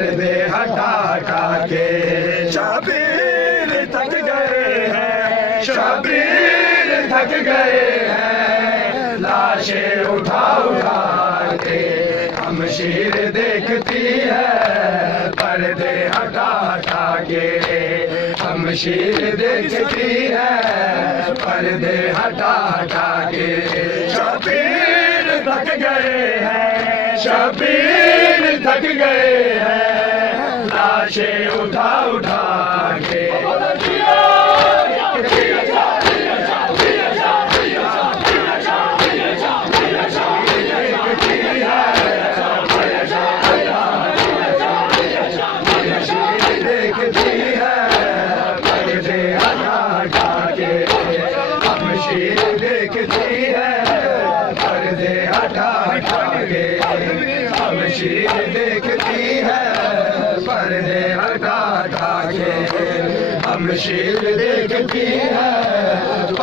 پردے ہٹا ہٹا کے شبیر تھک گئے ہیں، شبیر تھک گئے ہیں، لاشیں اٹھا اٹھا کے ہم شیر دیکھتی ہے، پردے ہٹا ہٹا کے ہم شیر دیکھتی ہے، پردے ہٹا ہٹا کے شبیر تھک گئے ہیں، شبیر تھک گئے ہیں، لاشیں اٹھا اٹھا کے شیر دیکھتی ہے، پردے ہٹا ہٹا کے ہم شیر دیکھتی ہے،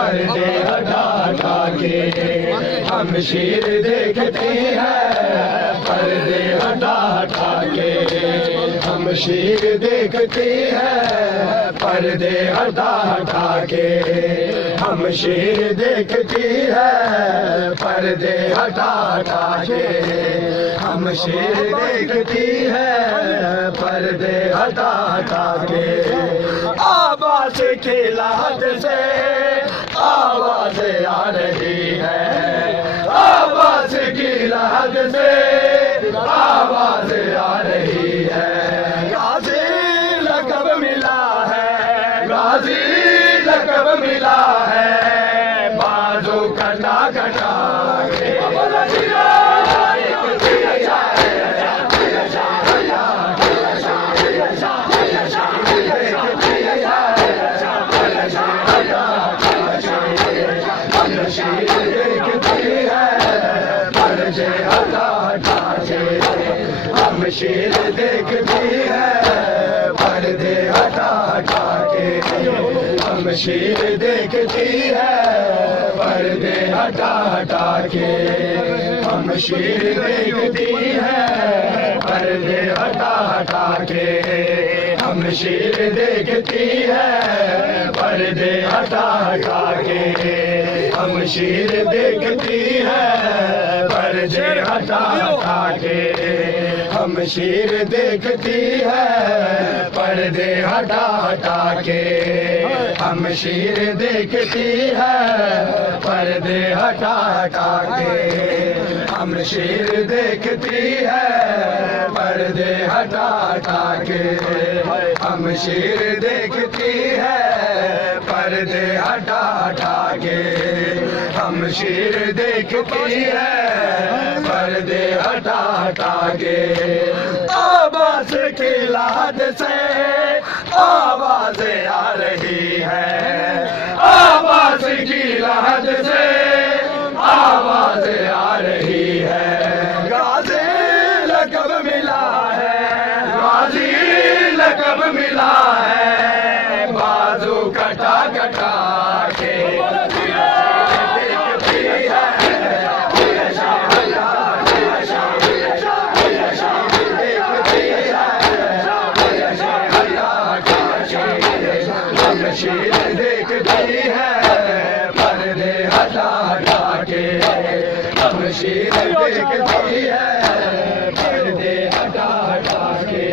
پردے ہٹا ہٹا کے ہم شیر دیکھتی ہے، پردے ہٹا ہٹا کے ہم شیر دیکھتی ہے، پردے ہٹا ہٹا کے ہم شیر دیکھتی ہے، پردے ہٹا ہٹا کے ہم شیر دیکھتی ہے، پردے ہٹا ہٹا کے آواز کی لہت سے آواز آ رہی ہے، آواز کی لہت سے آواز آ رہی ہے، غازی لقب ملا ہے، غازی لقب ملا ہے، بازو کٹا کٹا کے ہم شیر دیکھتی ہے، پردے ہٹا ہٹا کے ہم شیر دیکھتی ہے، پردے ہٹا ہٹا کے ہم شیر دیکھتی ہے، پردے ہٹا ہٹا کے ہم شیر دیکھتی ہے، پردے ہٹا ہٹا کے ہم شیر دیکھتی ہے، پردے ہٹا ہٹا کے ہم شیر دیکھتی ہے، پردے ہٹا ہٹا کے ہم شیر دیکھتی ہے، پردے ہٹا ہٹا کے ہم شیر دیکھتی ہے، پردے ہٹا ہٹا کے ہم شیر دیکھتی ہے، پردے ہٹا ہٹا کے ہم شیر دیکھتی ہے، پردے ہٹا ہٹا کے آواز کی لہت سے آواز آ رہی ہے، آواز کی لہت سے آواز آ رہی ہے، غازی لقب ملا ہے، غازی لقب ملا ہے، بازو کٹا کٹا کے شیر دیکھتی ہے، پردے ہٹا ہٹا کے ہم شیر دیکھتی ہے، پردے ہٹا ہٹا کے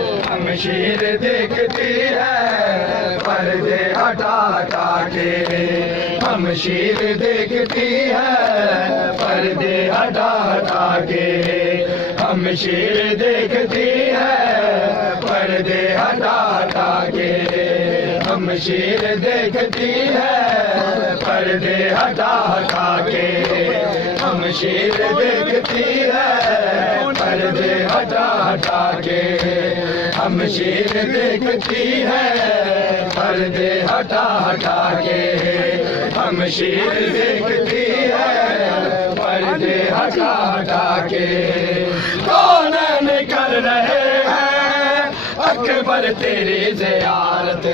ہم شیر دیکھتی ہے، پردے ہٹا ہٹا کے ہم شیر دیکھتی ہے، پردے ہٹا ہٹا کے ہم شیر دیکھتی ہے، پردے ہٹا ہٹا کے ہم شیر دیکھتی ہے، پردے ہٹا ہٹا کے ہم شیر دیکھتی ہے، پردے ہٹا ہٹا کے ہم شیر دیکھتی ہے، پردے ہٹا ہٹا کے ہم شیر دیکھتی ہے، پردے ہٹا ہٹا کے کونین کر رہے ہیں اکبر تیری زیارت،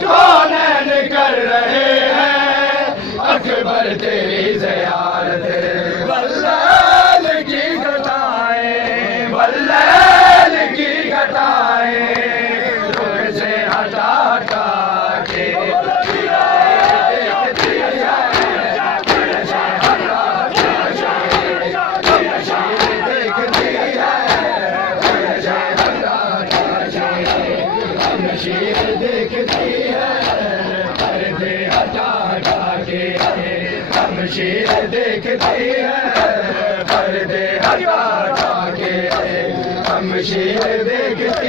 کونین کر رہے ہیں اکبر تیری زیارت، واللیل کی گھٹائیں، واللیل کی شمشیر دیکھتی ہے پردے ہٹا ہٹا کے شمشیر دیکھتی ہے پردے ہٹا ہٹا کے شمشیر دیکھتی